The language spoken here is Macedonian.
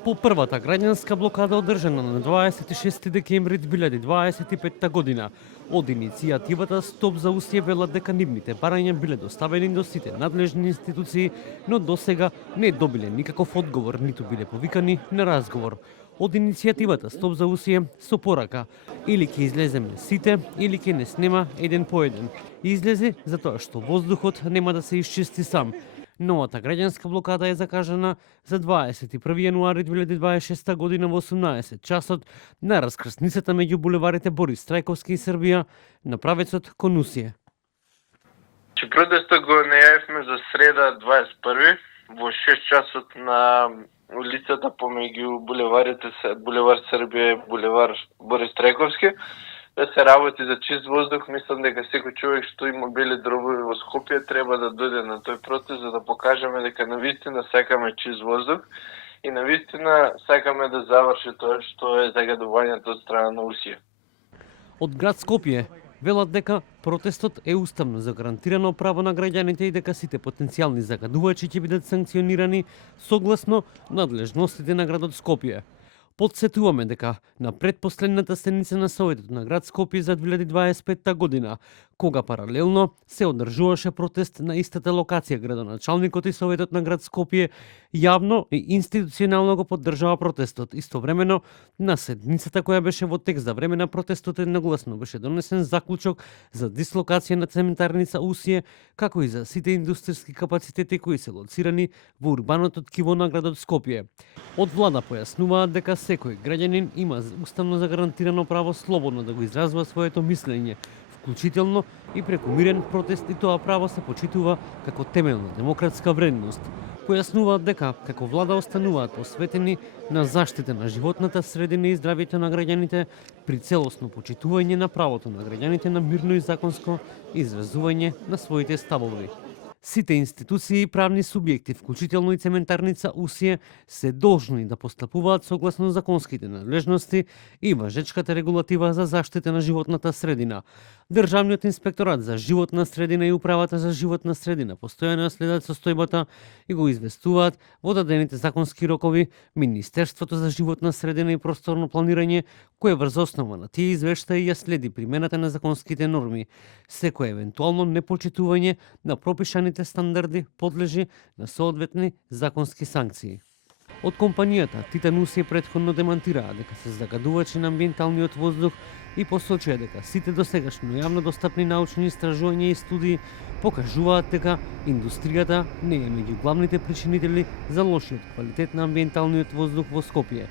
По првата граѓанска блокада одржана на 26 декември 2025 година, од иницијативата Стоп за Усие велат дека нивните барања биле доставени до сите надлежни институции, но досега не добиле никаков одговор, ниту биле повикани на разговор. Од иницијативата Стоп за Усие со порака: или ќе излеземе сите, или ќе не снема еден по еден. Излезе затоа што воздухот нема да се исчисти сам. Новата граѓанска блокада е закажана за 21 јануари 2026 година во 18 часот на раскрсницата меѓу булеварите Борис Трајковски и Србија на правецот кон Усие. Протестот го најавивме за среда 21 во 6 часот на улицата помеѓу булевар Србија и булевар Борис Трајковски, да се работи за чист воздух. Мислам дека секој човек што има бели дробови во Скопје треба да дојде на тој протест за да покажеме дека навистина сакаме чист воздух и навистина сакаме да заврши тоа што е загадувањето од страна на Усија. Од град Скопје велат дека протестот е уставно загарантирано право на граѓаните и дека сите потенцијални загадувачи ќе бидат санкционирани согласно надлежностите на градот Скопје. Подсетуваме дека на предпоследната седница на Советот на град Скопје за 2025 година, кога паралелно се одржуваше протест на истата локација, градоначалникот и Советот на град Скопје јавно и институционално го поддржава протестот. Истовремено, на седницата која беше во текст за време на протестот едногласно беше донесен заклучок за дислокација на цементарница Усие, како и за сите индустријски капацитети кои се лоцирани во урбаното ткиво на градот Скопје. Од влада појаснуваат дека секој граѓанин има уставно загарантирано право слободно да го изразува своето мислење, вклучително и преку мирен протест, и тоа право се почитува како темелна демократска вредност. Појаснуваат дека како влада остануваат посветени на заштита на животната средина и здравјето на граѓаните при целосно почитување на правото на граѓаните на мирно и законско изразување на своите ставови. Сите институции и правни субјекти, вклучително и цементарница Усие, се должни да постапуваат согласно законските надлежности и важечката регулатива за заштита на животната средина. Државниот инспекторат за животна средина и управата за животна средина постојано следат состојбата и го известуваат во дадените законски рокови Министерството за животна средина и просторно планирање, кое врз основа на тие извештаи ја следи примената на законските норми. Секое евентуално непочитување на пропишаните стандарди подлежи на соодветни законски санкции. Од компанијата Титан Усие претходно демантираа дека се загадувачи на амбиенталниот воздух и посочија дека сите досегашно јавно достапни научни истражувања и студии покажуваат дека индустријата не е меѓу главните причинители за лошиот квалитет на амбиенталниот воздух во Скопје.